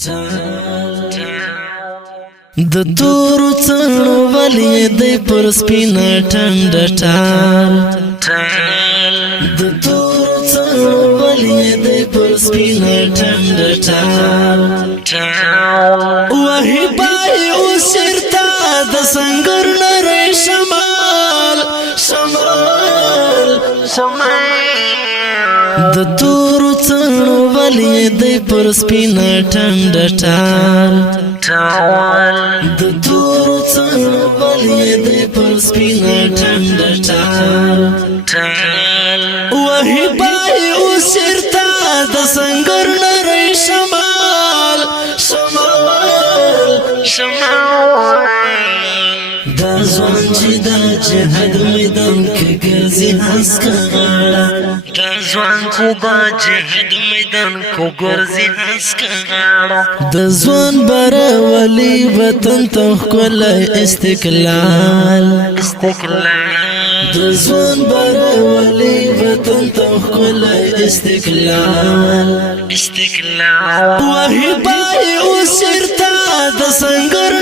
د تورو څڼو ولې دی پر سپینه ټنډه ټال د تورو څڼو ولې دی پر سپینه ټنډه ټال وهي پای اوس چېرته د سنګر نری شمال د تورو څڼو ولې دی پر سپینه ټنډه ټال د تورو څڼو ولې دی پر سپینه ټنډه ټال وهي پای اوس چېرته د سنګر نری شمال دا ځوان چې د جهاد میدان کې ګرځي هسکه غاړه دا ځوان چې د جهاد میدان کې ګرځي هسکه غاړه د ځوان بره ولی وطن ته ښکلی استقلال د ځوان بره ولی وطن ته ښکلی استقلال وهي پای اوس چېرته د سنګر